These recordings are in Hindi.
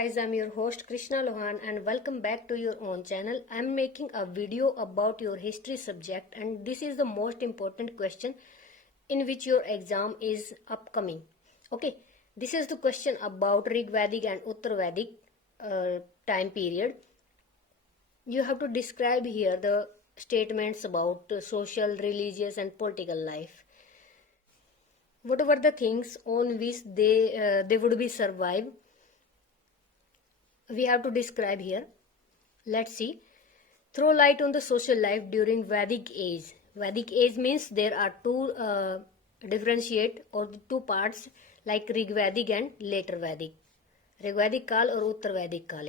guys, I'm your host Krishna Lohan and welcome back to your own channel. I'm making a video about your history subject and this is the most important question in which your exam is upcoming. Okay, this is the question about Rig Vedic and Uttar Vedic time period. You have to describe here the statements about social, religious and political life. Whatever the things on which they would be survive, we have to describe here. Let's see. Throw light on the social life during Vedic age. Vedic age means there are two differentiate or two parts like Rig Vedic and later Vedic. Rig वैदिक काल और उत्तर वैदिक काल।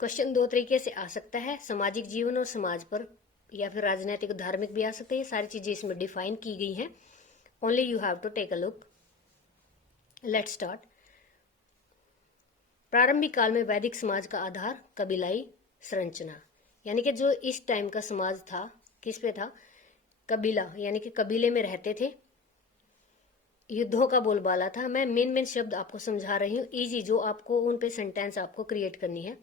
क्वेश्चन दो तरीके से आ सकता है, सामाजिक जीवन और समाज पर, या फिर राजनीतिक धार्मिक भी आ सकते हैं। सारी चीजें इसमें डिफाइन की गई हैं। Only you have to take a look. Let's start. प्रारंभिक काल में वैदिक समाज का आधार कबीलाई संरचना, यानी कि जो इस टाइम का समाज था किस पे था? कबीला, यानी कि कबीले में रहते थे। युद्धों का बोलबाला था। मैं मेन शब्द आपको समझा रही हूँ इजी, जो आपको उन पे सेंटेंस आपको क्रिएट करनी है।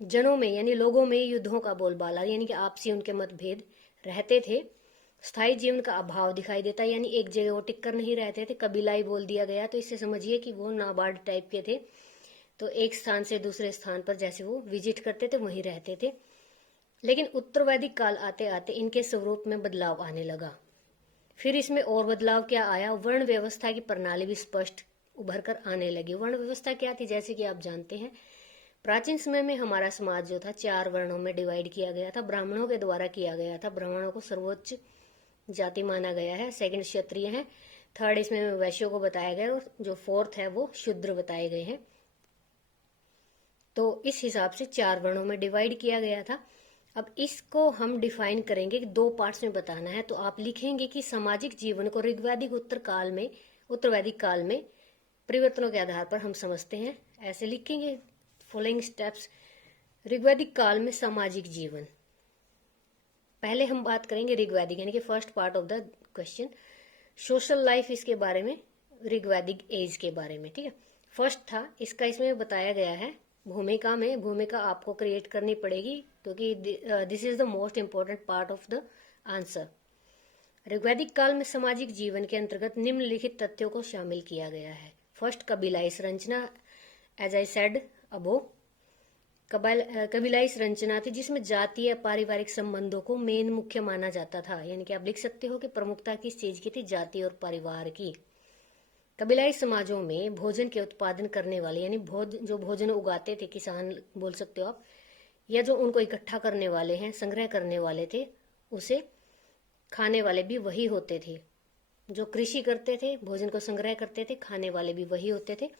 जनों में यानी लोगों में युद्धों का बोलबाला, यानी कि आपसी उनके मतभेद रहते थे। स्थायी जीवन का अभाव दिखाई देता, यानी एक जगह वो टिक कर नहीं रहते थे। कबीलाई बोल दिया गया तो इससे समझिए कि वो नाबार्ड टाइप के थे, तो एक स्थान से दूसरे स्थान पर जैसे वो विजिट करते थे वहीं रहते थे। लेकिन उत्तर वैदिक काल आते आते इनके स्वरूप में बदलाव आने लगा। फिर इसमें और बदलाव क्या आया? वर्ण व्यवस्था की प्रणाली भी स्पष्ट उभर कर आने लगी। वर्ण व्यवस्था क्या थी? जैसे कि आप जानते हैं, प्राचीन समय में हमारा समाज जो था 4 वर्णों में डिवाइड किया गया था। ब्राह्मणों के द्वारा किया गया था। ब्राह्मणों को सर्वोच्च जाति माना गया है। सेकंड क्षत्रिय है। थर्ड इसमें वैश्यों को बताया गया, और जो फोर्थ है वो शूद्र बताए गए हैं। तो इस हिसाब से 4 वर्णों में डिवाइड किया गया था। अब इसको हम डिफाइन करेंगे कि 2 पार्ट्स में बताना है। तो आप लिखेंगे कि सामाजिक जीवन को ऋग्वैदिक उत्तर वैदिक काल में परिवर्तनों के आधार पर हम समझते हैं। ऐसे लिखेंगे फॉलोइंग स्टेप्स। ऋग्वैदिक काल में सामाजिक जीवन, पहले हम बात करेंगे ऋग्वैदिक, यानी कि first part of the question. Social life इसके बारे में, ऋग्वैदिक एज के बारे में, ठीक है। फर्स्ट था इसका, इसमें बताया गया है भूमिका आपको क्रिएट करनी पड़ेगी, क्योंकि this is the most important part of the answer. ऋग्वैदिक काल में सामाजिक जीवन के अंतर्गत निम्नलिखित तथ्यों को शामिल किया गया है। फर्स्ट, कबीलाई संरचना। एज आई सेड अबो, कबीलाई संरचना थी जिसमें जातीय पारिवारिक संबंधों को मेन मुख्य माना जाता था। यानी कि आप लिख सकते हो कि प्रमुखता किस चीज की थी? जाति और परिवार की। कबीलाई समाजों में भोजन के उत्पादन करने वाले, यानी जो भोजन उगाते थे, किसान बोल सकते हो आप, या जो उनको इकट्ठा करने वाले हैं, संग्रह करने वाले थे, उसे खाने वाले भी वही होते थे। जो कृषि करते थे, भोजन को संग्रह करते थे, खाने वाले भी वही होते थे।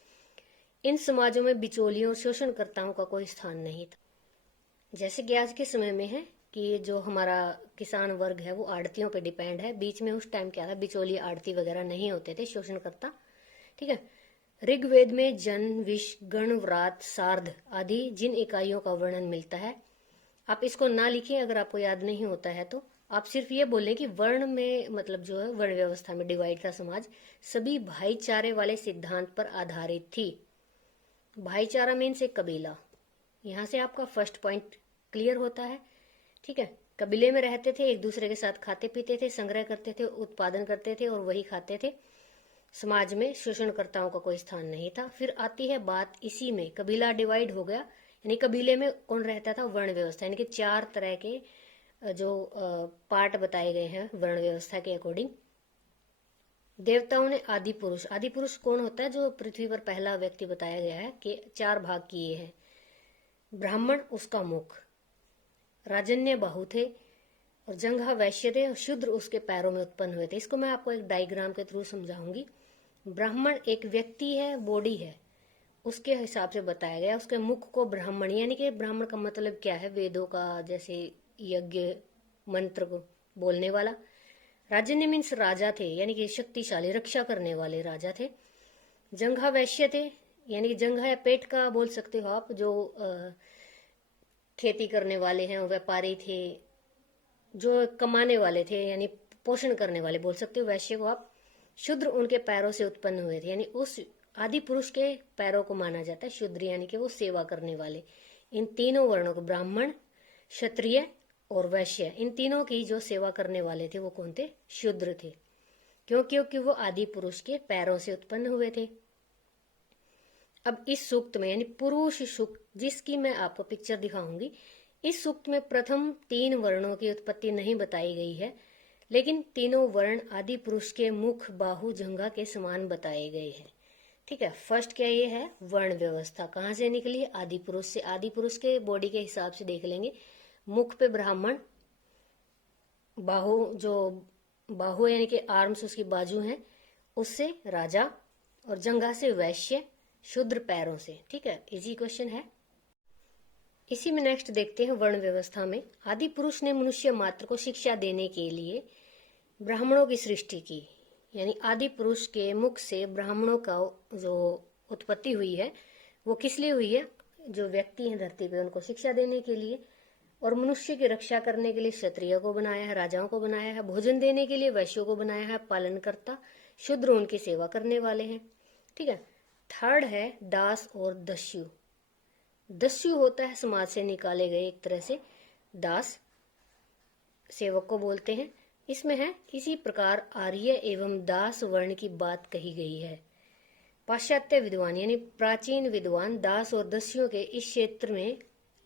इन समाजों में बिचौलियों और शोषणकर्ताओं का कोई स्थान नहीं था। जैसे कि आज के समय में है कि जो हमारा किसान वर्ग है वो आड़तियों पे डिपेंड है। बीच में उस टाइम क्या था, बिचौली आड़ती वगैरह नहीं होते थे, शोषणकर्ता, ठीक है। ऋग्वेद में जन, विष, गण, व्रात, सार्ध आदि जिन इकाइयों का वर्णन मिलता है, आप इसको ना लिखिए अगर आपको याद नहीं होता है तो। आप सिर्फ ये बोले कि वर्ण में मतलब जो है वर्ण व्यवस्था में डिवाइड था समाज, सभी भाईचारे वाले सिद्धांत पर आधारित थी। भाईचारा मीन्स एक कबीला। यहाँ से आपका फर्स्ट पॉइंट क्लियर होता है, ठीक है। कबीले में रहते थे, एक दूसरे के साथ खाते पीते थे, संग्रह करते थे, उत्पादन करते थे और वही खाते थे। समाज में शोषणकर्ताओं का कोई स्थान नहीं था। फिर आती है बात इसी में, कबीला डिवाइड हो गया, यानी कबीले में कौन रहता था? वर्ण व्यवस्था, यानी कि 4 तरह के जो पार्ट बताए गए हैं वर्ण व्यवस्था के अकॉर्डिंग। देवताओं ने आदि पुरुष कौन होता है? जो पृथ्वी पर पहला व्यक्ति बताया गया है कि 4 भाग किए हैं। ब्राह्मण उसका मुख, राजन्य बाहु थे, और जंघा वैश्य थे, और शूद्र उसके पैरों में उत्पन्न हुए थे। इसको मैं आपको एक डायग्राम के थ्रू समझाऊंगी। ब्राह्मण एक व्यक्ति है, बॉडी है, उसके हिसाब से बताया गया। उसके मुख को ब्राह्मण, यानी कि ब्राह्मण का मतलब क्या है? वेदों का, जैसे यज्ञ मंत्र को बोलने वाला। राजन्य मीन्स राजा थे, यानी कि शक्तिशाली, रक्षा करने वाले राजा थे। जंघा वैश्य थे, यानी कि जंघा या पेट का बोल सकते हो आप, जो खेती करने वाले हैं, व्यापारी थे, जो कमाने वाले थे, यानी पोषण करने वाले बोल सकते हो वैश्य को आप। शूद्र उनके पैरों से उत्पन्न हुए थे, यानी उस आदि पुरुष के पैरों को माना जाता है शूद्र, यानी कि वो सेवा करने वाले। इन तीनों वर्णों को, ब्राह्मण, क्षत्रिय और वैश्य, इन तीनों की जो सेवा करने वाले थे वो कौन थे? शूद्र थे, क्योंकि वो आदि पुरुष के पैरों से उत्पन्न हुए थे। अब इस सूक्त में, यानी पुरुष सूक्त, जिसकी मैं आपको पिक्चर दिखाऊंगी, इस सूक्त में प्रथम 3 वर्णों की उत्पत्ति नहीं बताई गई है, लेकिन तीनों वर्ण आदि पुरुष के मुख, बाहु, जंघा के समान बताए गए हैं। ठीक है, फर्स्ट क्या ये है? वर्ण व्यवस्था कहाँ से निकली है? आदि पुरुष से। आदि पुरुष के बॉडी के हिसाब से देख लेंगे, मुख पे ब्राह्मण, बाहु यानी कि आर्म्स, उसकी बाजू हैं, उससे राजा, और जंघा से वैश्य, शूद्र पैरों से। ठीक है, इजी क्वेश्चन है। इसी में नेक्स्ट देखते हैं वर्ण व्यवस्था में। आदि पुरुष ने मनुष्य मात्र को शिक्षा देने के लिए ब्राह्मणों की सृष्टि की, यानी आदि पुरुष के मुख से ब्राह्मणों का जो उत्पत्ति हुई है वो किस लिए हुई है? जो व्यक्ति हैं धरती पे उनको शिक्षा देने के लिए, और मनुष्य की रक्षा करने के लिए क्षत्रिय को बनाया है, राजाओं को बनाया है, भोजन देने के लिए वैश्यों को बनाया है, पालनकर्ता, शूद्र उनकी सेवा करने वाले हैं। ठीक है, थर्ड है दास और दस्यु। दस्यु होता है समाज से निकाले गए, एक तरह से दास सेवक को बोलते हैं। इसमें है इसी प्रकार आर्य एवं दास वर्ण की बात कही गई है। पाश्चात्य विद्वान यानी प्राचीन विद्वान दास और दस्युओं के इस क्षेत्र में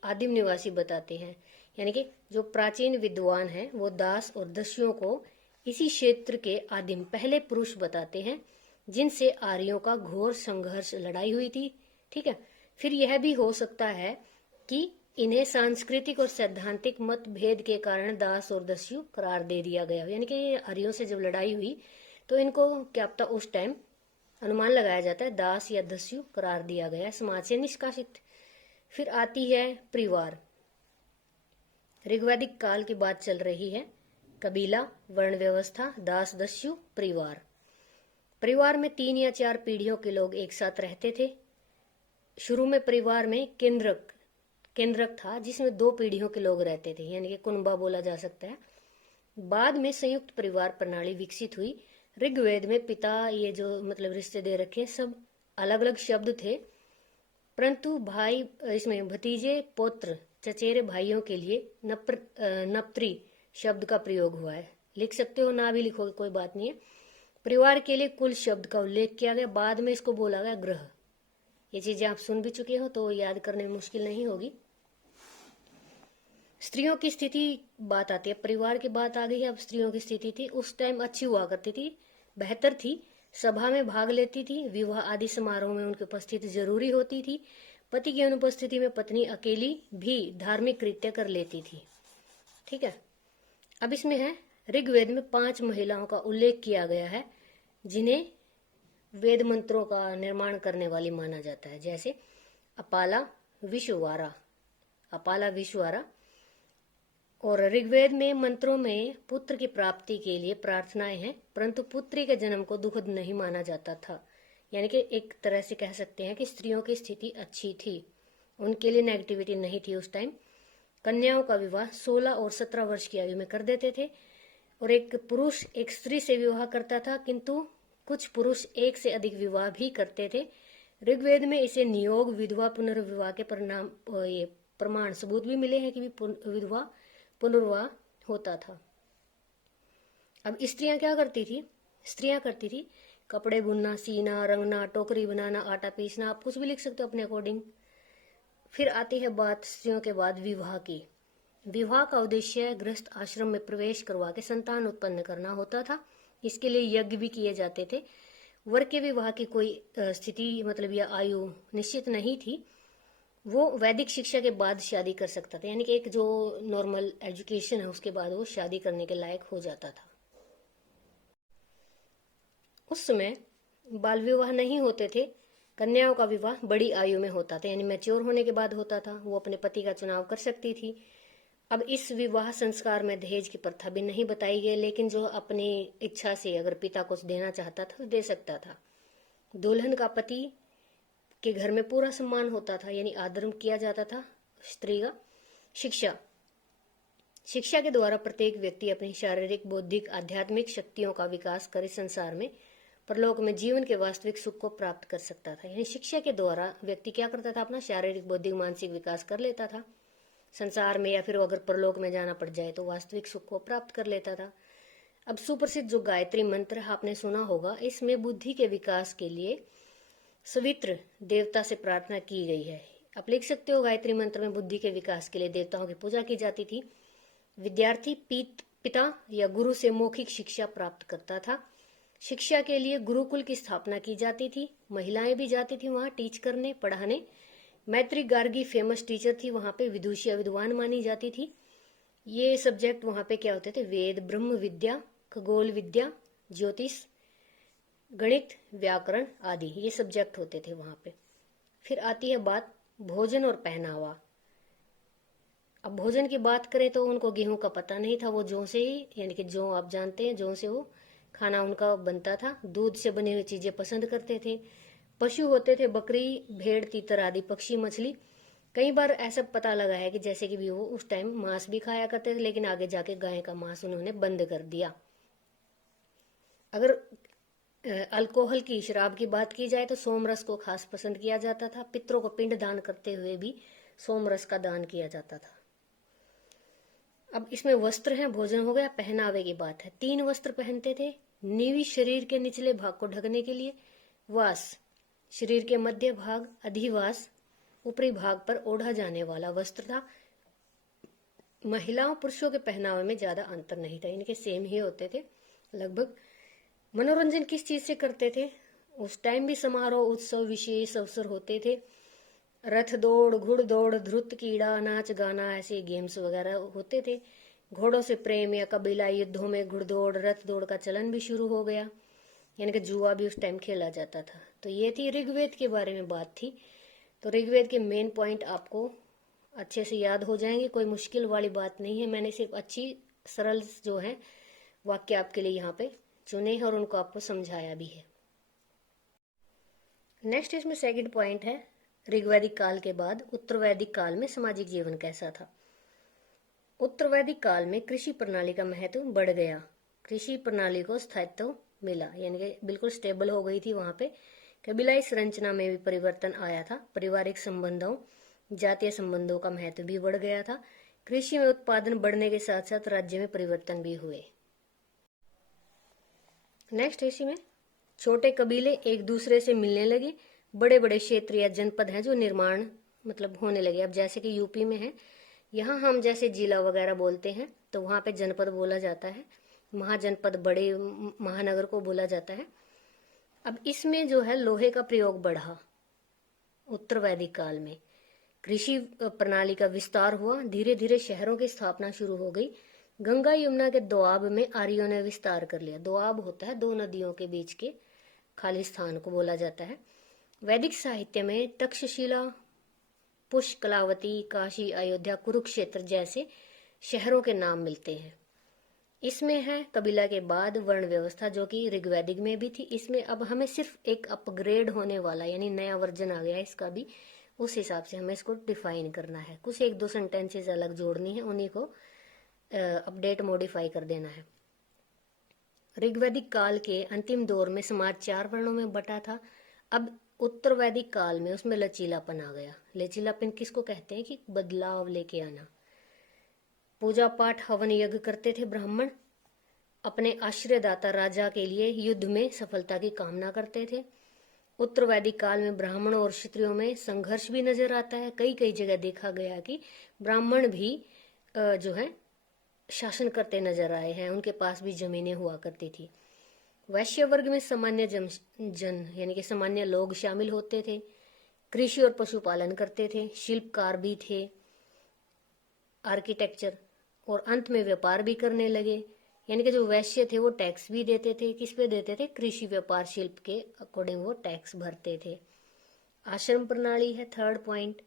आदिम निवासी बताते हैं, यानी कि जो प्राचीन विद्वान हैं वो दास और दस्युओं को इसी क्षेत्र के आदिम पहले पुरुष बताते हैं, जिनसे आर्यों का घोर संघर्ष, लड़ाई हुई थी। ठीक है, फिर यह भी हो सकता है कि इन्हें सांस्कृतिक और सैद्धांतिक मतभेद के कारण दास और दस्यु करार दे दिया गया, यानी कि आर्यों से जब लड़ाई हुई तो इनको क्या पता उस टाइम अनुमान लगाया जाता है दास या दस्यु करार दिया गया, समाज से निष्कासित। फिर आती है परिवार। ऋग्वैदिक काल की बात चल रही है। कबीला, वर्ण व्यवस्था, दास, दस्यु, परिवार। परिवार में 3 या 4 पीढ़ियों के लोग एक साथ रहते थे। शुरू में परिवार में केंद्रक था जिसमें 2 पीढ़ियों के लोग रहते थे, यानी कि कुनबा बोला जा सकता है। बाद में संयुक्त परिवार प्रणाली विकसित हुई। ऋग्वेद में पिता, ये जो मतलब रिश्ते दे रखे, सब अलग अलग शब्द थे, परंतु भाई, इसमें भतीजे, पौत्र, चचेरे भाइयों के लिए नप्त्री शब्द का प्रयोग हुआ है। लिख सकते हो, ना भी लिखोगे कोई बात नहीं है। परिवार के लिए कुल शब्द का उल्लेख किया गया, बाद में इसको बोला गया ग्रह। ये चीजें आप सुन भी चुके हो तो याद करने में मुश्किल नहीं होगी। स्त्रियों की स्थिति बात आती है, परिवार की बात आ गई है। अब स्त्रियों की स्थिति थी, उस टाइम अच्छी हुआ करती थी, बेहतर थी, सभा में भाग लेती थी, विवाह आदि समारोह में उनकी उपस्थिति जरूरी होती थी। पति की अनुपस्थिति में पत्नी अकेली भी धार्मिक कृत्य कर लेती थी। ठीक है, अब इसमें है ऋग्वेद में 5 महिलाओं का उल्लेख किया गया है जिन्हें वेद मंत्रों का निर्माण करने वाली माना जाता है, जैसे अपाला, विश्वारा। और ऋग्वेद में मंत्रों में पुत्र की प्राप्ति के लिए प्रार्थनाएं हैं, परंतु पुत्री के जन्म को दुखद नहीं माना जाता था, यानी कि एक तरह से कह सकते हैं कि स्त्रियों की स्थिति अच्छी थी, उनके लिए नेगेटिविटी नहीं थी उस टाइम। कन्याओं का विवाह 16 और 17 वर्ष की आयु में कर देते थे, और एक पुरुष एक स्त्री से विवाह करता था, किंतु कुछ पुरुष एक से अधिक विवाह भी करते थे। ऋग्वेद में इसे नियोग, विधवा पुनर्विवाह के प्रमाण सबूत भी मिले हैं कि विधवा पुनर्विवाह होता था। अब स्त्रियां क्या करती थी? स्त्रियां करती थी कपड़े बुनना, सीना, रंगना, टोकरी बनाना, आटा पीसना, आप कुछ भी लिख सकते हो अपने अकॉर्डिंग। फिर आती है बात स्त्रियों के बाद विवाह की। विवाह का उद्देश्य गृहस्थ आश्रम में प्रवेश करवा के संतान उत्पन्न करना होता था। इसके लिए यज्ञ भी किए जाते थे। वर के विवाह की कोई स्थिति मतलब या आयु निश्चित नहीं थी, वो वैदिक शिक्षा के बाद शादी कर सकता था, यानी कि एक जो नॉर्मल एजुकेशन है उसके बाद वो शादी करने के लायक हो जाता था। उस समय बाल विवाह नहीं होते थे, कन्याओं का विवाह बड़ी आयु में होता था, यानी मैच्योर होने के बाद होता था, वो अपने पति का चुनाव कर सकती थी। अब इस विवाह संस्कार में दहेज की प्रथा भी नहीं बताई गई, लेकिन जो अपनी इच्छा से अगर पिता कुछ देना चाहता था तो दे सकता था। दुल्हन का पति के घर में पूरा सम्मान होता था, यानी आदर किया जाता था स्त्री का। शिक्षा के द्वारा प्रत्येक व्यक्ति अपनी शारीरिक, बौद्धिक, आध्यात्मिक शक्तियों का विकास कर इस संसार में परलोक में जीवन के वास्तविक सुख को प्राप्त कर सकता था। यानी शिक्षा के द्वारा व्यक्ति क्या करता था, अपना शारीरिक, बौद्धिक, मानसिक विकास कर लेता था संसार में, या फिर अगर परलोक में जाना पड़ जाए तो वास्तविक सुख को प्राप्त कर लेता था। अब सुप्रसिद्ध जो गायत्री मंत्र आपने सुना होगा, इसमें बुद्धि के विकास के लिए सवित्र देवता से प्रार्थना की गई है। आप लिख सकते हो, गायत्री मंत्र में बुद्धि के विकास के लिए देवताओं की पूजा की जाती थी। विद्यार्थी पिता या गुरु से मौखिक शिक्षा प्राप्त करता था। शिक्षा के लिए गुरुकुल की स्थापना की जाती थी। महिलाएं भी जाती थी वहां टीच करने, पढ़ाने। मैत्री गार्गी फेमस टीचर थी, वहां पे विदुषी या विद्वान मानी जाती थी। ये सब्जेक्ट वहां पे क्या होते थे, वेद, ब्रह्म विद्या, खगोल विद्या, ज्योतिष, गणित, व्याकरण आदि ये सब्जेक्ट होते थे वहां पे। फिर आती है बात भोजन और पहनावा। अब भोजन की बात करें तो उनको गेहूं का पता नहीं था, वो जौ से ही, यानी कि जौ आप जानते हैं, जौ से वो खाना उनका बनता था। दूध से बनी हुई चीजें पसंद करते थे। पशु होते थे बकरी, भेड़, तीतर आदि, पक्षी, मछली। कई बार ऐसा पता लगा है कि जैसे कि भी वो उस टाइम मांस भी खाया करते थे, लेकिन आगे जाके गाय का मांस उन्होंने बंद कर दिया। अगर अल्कोहल की, शराब की बात की जाए तो सोमरस को खास पसंद किया जाता था। पितरों को पिंड दान करते हुए भी सोमरस का दान किया जाता था। अब इसमें वस्त्र हैं, भोजन हो गया, पहनावे की बात है। 3 वस्त्र पहनते थे। नीवी शरीर के निचले भाग को ढकने के लिए, वास शरीर के मध्य भाग, अधिवास ऊपरी भाग पर ओढ़ा जाने वाला वस्त्र था। महिलाओं पुरुषों के पहनावे में ज्यादा अंतर नहीं था, इनके सेम ही होते थे लगभग। मनोरंजन किस चीज से करते थे, उस टाइम भी समारोह, उत्सव, विशेष अवसर होते थे। रथ दौड़, घुड़ दौड़, ध्रुत कीड़ा, नाच गाना, ऐसे गेम्स वगैरह होते थे। घोड़ों से प्रेम या कबीला युद्धों में घुड़दौड़, रथ दौड़ का चलन भी शुरू हो गया, यानी कि जुआ भी उस टाइम खेला जाता था। तो ये थी ऋग्वेद के बारे में बात थी। तो ऋग्वेद के मेन पॉइंट आपको अच्छे से याद हो जाएंगे, कोई मुश्किल वाली बात नहीं है। मैंने सिर्फ अच्छी सरल जो है वाक्य आपके लिए यहाँ पे चुने हैं और उनको आपको समझाया भी है। नेक्स्ट इसमें सेकंड पॉइंट है, ऋग्वैदिक काल के बाद उत्तरवैदिक काल में सामाजिक जीवन कैसा था। उत्तरवैदिक काल में कृषि प्रणाली का महत्व बढ़ गया। कृषि प्रणाली को स्थायित्व मिला, यानी कि बिल्कुल स्टेबल हो गई थी वहां पे। कबीलाई संरचना में भी परिवर्तन आया था। पारिवारिक संबंधों, जातीय संबंधों का महत्व भी बढ़ गया था। कृषि में उत्पादन बढ़ने के साथ साथ राज्य में परिवर्तन भी हुए। नेक्स्ट इसी में छोटे कबीले एक दूसरे से मिलने लगे। बड़े बड़े क्षेत्र या जनपद हैं जो निर्माण मतलब होने लगे। अब जैसे कि यूपी में है, यहाँ हम जैसे जिला वगैरह बोलते हैं तो वहां पे जनपद बोला जाता है। महाजनपद बड़े महानगर को बोला जाता है। अब इसमें जो है लोहे का प्रयोग बढ़ा। उत्तरवैदिक काल में कृषि प्रणाली का विस्तार हुआ। धीरे धीरे शहरों की स्थापना शुरू हो गई। गंगा यमुना के दोआब में आर्यों ने विस्तार कर लिया। दोआब होता है 2 नदियों के बीच के खाली स्थान को बोला जाता है। वैदिक साहित्य में तक्षशिला, पुष्कलावती, काशी, अयोध्या, कुरुक्षेत्र जैसे शहरों के नाम मिलते हैं। इसमें है कबीला के बाद वर्ण व्यवस्था, जो कि ऋग्वैदिक में भी थी। इसमें अब हमें सिर्फ एक अपग्रेड होने वाला, यानी नया वर्जन आ गया है इसका भी, उस हिसाब से हमें इसको डिफाइन करना है। कुछ 1-2 सेंटेंसेस अलग जोड़नी है, उन्हीं को अपडेट मॉडिफाई कर देना है। ऋग्वैदिक काल के अंतिम दौर में समाज 4 वर्णों में बटा था। अब उत्तरवैदिक काल में उसमें लचीलापन आ गया। लचीलापन किसको कहते हैं कि बदलाव लेके आना। पूजा पाठ, हवन यज्ञ करते थे ब्राह्मण। अपने आश्रयदाता राजा के लिए युद्ध में सफलता की कामना करते थे। उत्तरवैदिक काल में ब्राह्मणों और क्षत्रियों में संघर्ष भी नजर आता है। कई कई जगह देखा गया कि ब्राह्मण भी जो है शासन करते नजर आए हैं। उनके पास भी जमीनें हुआ करती थी। वैश्य वर्ग में सामान्य जन यानी कि सामान्य लोग शामिल होते थे। कृषि और पशुपालन करते थे। शिल्पकार भी थे, आर्किटेक्चर, और अंत में व्यापार भी करने लगे। यानी कि जो वैश्य थे वो टैक्स भी देते थे। किस पे देते थे? कृषि, व्यापार, शिल्प के अकॉर्डिंग वो टैक्स भरते थे। आश्रम प्रणाली है थर्ड पॉइंट।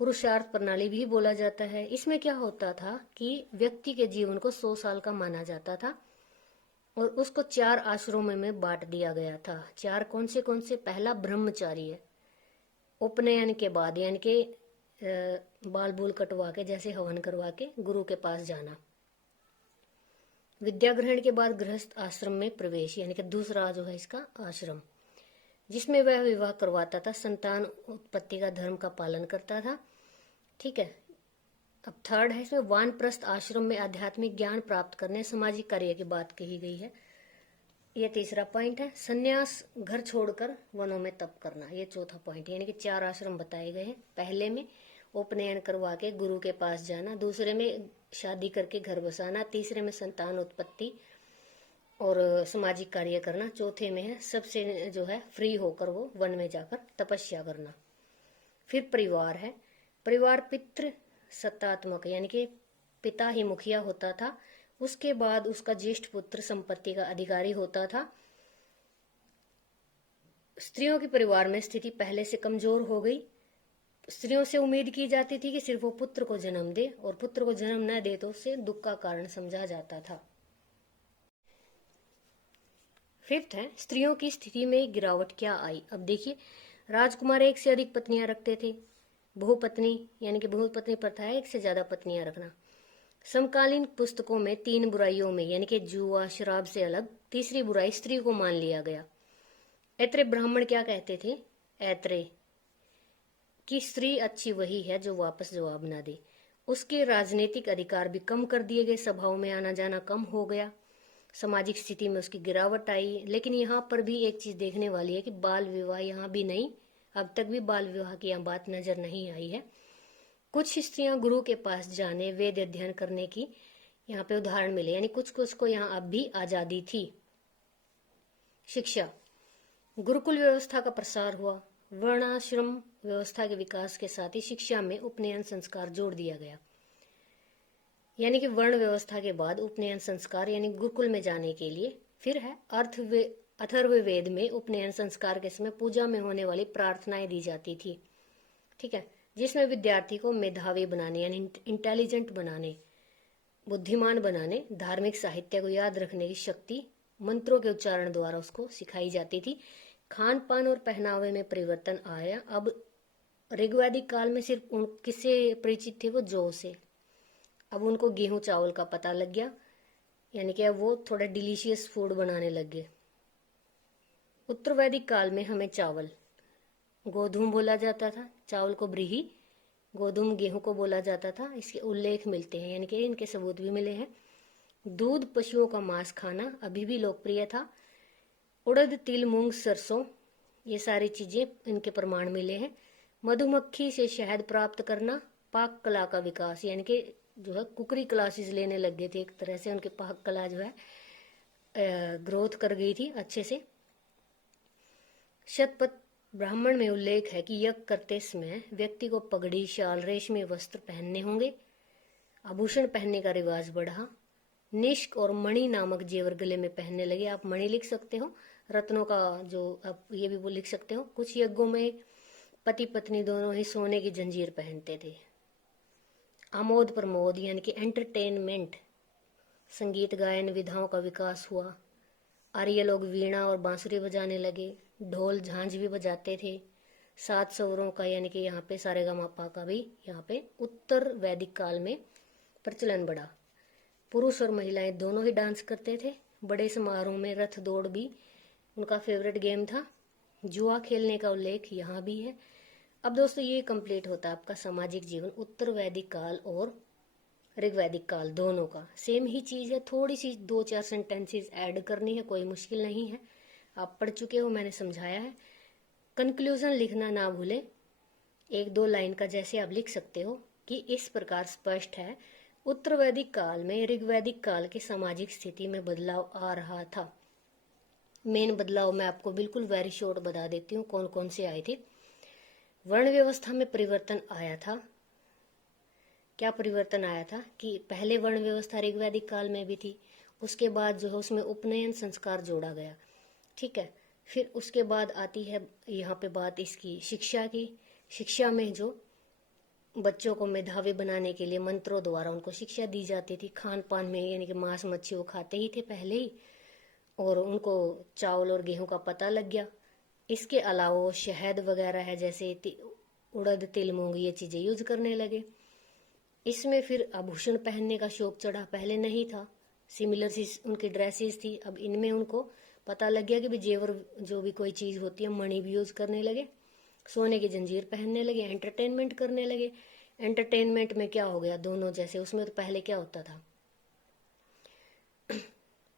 पुरुषार्थ प्रणाली भी बोला जाता है। इसमें क्या होता था कि व्यक्ति के जीवन को 100 साल का माना जाता था और उसको 4 आश्रमों में बांट दिया गया था। 4 कौन से? पहला ब्रह्मचार्य, उपनयन के बाद, यानी कि बाल बूल कटवा के, जैसे हवन करवा के गुरु के पास जाना। विद्या ग्रहण के बाद गृहस्थ आश्रम में प्रवेश, यानी कि दूसरा जो है इसका आश्रम, जिसमें वह विवाह करवाता था, संतान उत्पत्ति का धर्म का पालन करता था। ठीक है। अब थर्ड है इसमें वानप्रस्थ आश्रम में आध्यात्मिक ज्ञान प्राप्त करने, सामाजिक कार्य की बात कही गई है। ये तीसरा पॉइंट है। संन्यास, घर छोड़कर वनों में तप करना, ये चौथा पॉइंट, यानी कि 4 आश्रम बताए गए हैं। पहले में उपनयन करवा के गुरु के पास जाना, दूसरे में शादी करके घर बसाना, तीसरे में संतान उत्पत्ति और सामाजिक कार्य करना, चौथे में है सबसे जो है फ्री होकर वो वन में जाकर तपस्या करना। फिर परिवार है। परिवार पितृ सत्तात्मक, यानी कि पिता ही मुखिया होता था, उसके बाद उसका ज्येष्ठ पुत्र संपत्ति का अधिकारी होता था। स्त्रियों की परिवार में स्थिति पहले से कमजोर हो गई। स्त्रियों से उम्मीद की जाती थी कि सिर्फ वो पुत्र को जन्म दे, और पुत्र को जन्म न दे तो उसे दुख का कारण समझा जाता था। फिफ्थ है स्त्रियों की स्थिति में गिरावट क्या आई। अब देखिए, राजकुमार एक से अधिक पत्नियां रखते थे। बहुपत्नी, यानी कि बहुपत्नी प्रथा है, एक से ज्यादा पत्नियां रखना। समकालीन पुस्तकों में 3 बुराइयों में, यानी कि जुआ शराब से अलग तीसरी बुराई स्त्री को मान लिया गया। ऐत्रेय ब्राह्मण क्या कहते थे, ऐत्रेय कि स्त्री अच्छी वही है जो वापस जवाब ना दे। उसके राजनीतिक अधिकार भी कम कर दिए गए, सभाओं में आना जाना कम हो गया, सामाजिक स्थिति में उसकी गिरावट आई। लेकिन यहाँ पर भी एक चीज देखने वाली है कि बाल विवाह यहाँ भी नहीं, अब तक भी बाल विवाह की यहाँ बात नजर नहीं आई है। कुछ स्त्रियां गुरु के पास जाने, वेद अध्ययन करने की यहाँ पे उदाहरण मिले, यानी कुछ कुछ को यहाँ अब भी आजादी थी। शिक्षा, गुरुकुल व्यवस्था का प्रसार हुआ। वर्णाश्रम व्यवस्था के विकास के साथ ही शिक्षा में उपनयन संस्कार जोड़ दिया गया, यानी कि वर्ण व्यवस्था के बाद उपनयन संस्कार, यानी गुरुकुल में जाने के लिए। फिर है अथर्ववेद में उपनयन संस्कार के समय पूजा में होने वाली प्रार्थनाएं दी जाती थी। ठीक है, जिसमें विद्यार्थी को मेधावी बनाने, यानी इंटेलिजेंट बनाने, बुद्धिमान बनाने, धार्मिक साहित्य को याद रखने की शक्ति मंत्रों के उच्चारण द्वारा उसको सिखाई जाती थी। खान पान और पहनावे में परिवर्तन आया। अब ऋग्वैदिक काल में सिर्फ उन किससे परिचित थे, वो जौ से। अब उनको गेहूं चावल का पता लग गया, यानी कि अब वो थोड़ा डिलीशियस फूड बनाने लग गए। उत्तर वैदिक काल में हमें चावल गोधूम बोला जाता था, चावल को ब्रीही, गोधूम गेहूं को बोला जाता था। इसके उल्लेख मिलते हैं, यानी कि इनके सबूत भी मिले हैं। दूध, पशुओं का मांस खाना अभी भी लोकप्रिय था। उड़द, तिल, मूंग, सरसों, ये सारी चीजें इनके प्रमाण मिले हैं। मधुमक्खी से शहद प्राप्त करना, पाक कला का विकास, यानी कि जो है कुकरी क्लासेस लेने लग गए थे, एक तरह से उनकी पाक कला जो है ग्रोथ कर गई थी अच्छे से। शतपथ ब्राह्मण में उल्लेख है कि यज्ञ करते समय व्यक्ति को पगड़ी, शाल, रेशमी वस्त्र पहनने होंगे। आभूषण पहनने का रिवाज बढ़ा। निष्क और मणि नामक जेवर गले में पहनने लगे। आप मणि लिख सकते हो, रत्नों का जो आप ये भी लिख सकते हो। कुछ यज्ञों में पति पत्नी दोनों ही सोने की जंजीर पहनते थे। आमोद प्रमोद, यानी कि एंटरटेनमेंट, संगीत गायन विधाओं का विकास हुआ। आर्य लोग वीणा और बांसुरी बजाने लगे। ढोल झांझ भी बजाते थे। 7 स्वरों का, यानी कि यहाँ पे सारेगामापा का भी यहाँ पे उत्तर वैदिक काल में प्रचलन बढ़ा। पुरुष और महिलाएं दोनों ही डांस करते थे। बड़े समारोह में रथ दौड़ भी उनका फेवरेट गेम था। जुआ खेलने का उल्लेख यहाँ भी है। अब दोस्तों ये कंप्लीट होता है आपका सामाजिक जीवन उत्तर वैदिक काल और ऋग्वैदिक काल दोनों का। सेम ही चीज है, थोड़ी सी 2-4 सेंटेंसेस ऐड करनी है, कोई मुश्किल नहीं है, आप पढ़ चुके हो, मैंने समझाया है। कंक्लूजन लिखना ना भूलें, 1-2 लाइन का जैसे आप लिख सकते हो कि इस प्रकार स्पष्ट है उत्तर वैदिक काल में ऋग्वैदिक काल की सामाजिक स्थिति में बदलाव आ रहा था। मेन बदलाव मैं आपको बिल्कुल वेरी शॉर्ट बता देती हूँ कौन कौन से आए थे। वर्ण व्यवस्था में परिवर्तन आया था। क्या परिवर्तन आया था कि पहले वर्ण व्यवस्था ऋग्वैदिक काल में भी थी, उसके बाद जो है उसमें उपनयन संस्कार जोड़ा गया। ठीक है, फिर उसके बाद आती है यहाँ पे बात इसकी शिक्षा की। शिक्षा में जो बच्चों को मेधावी बनाने के लिए मंत्रों द्वारा उनको शिक्षा दी जाती थी। खान पान में, यानी कि मांस मच्छी वो खाते ही थे पहले ही, और उनको चावल और गेहूं का पता लग गया। इसके अलावा शहद वगैरह है, जैसे उड़द, तिल, मूंग, ये चीजें यूज करने लगे। इसमें फिर आभूषण पहनने का शौक चढ़ा, पहले नहीं था। सिमिलर सी उनकी ड्रेसेस थी। अब इनमें उनको पता लग गया कि भी जेवर जो भी कोई चीज़ होती है, मणि भी यूज़ करने लगे, सोने की जंजीर पहनने लगे, एंटरटेनमेंट करने लगे। एंटरटेनमेंट में क्या हो गया, दोनों जैसे उसमें तो पहले क्या होता था,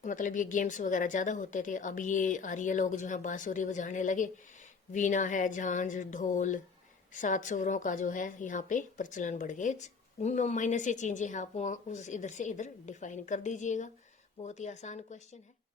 मतलब ये गेम्स वगैरह ज़्यादा होते थे। अब ये आर्य लोग जो है बांसुरी बजाने लगे, वीणा है, झांझ, ढोल, सात सुरों का जो है यहाँ पे प्रचलन बढ़ गए। माइनस ये चीज़ें आप वहाँ उस इधर से इधर डिफाइन कर दीजिएगा। बहुत ही आसान क्वेश्चन है।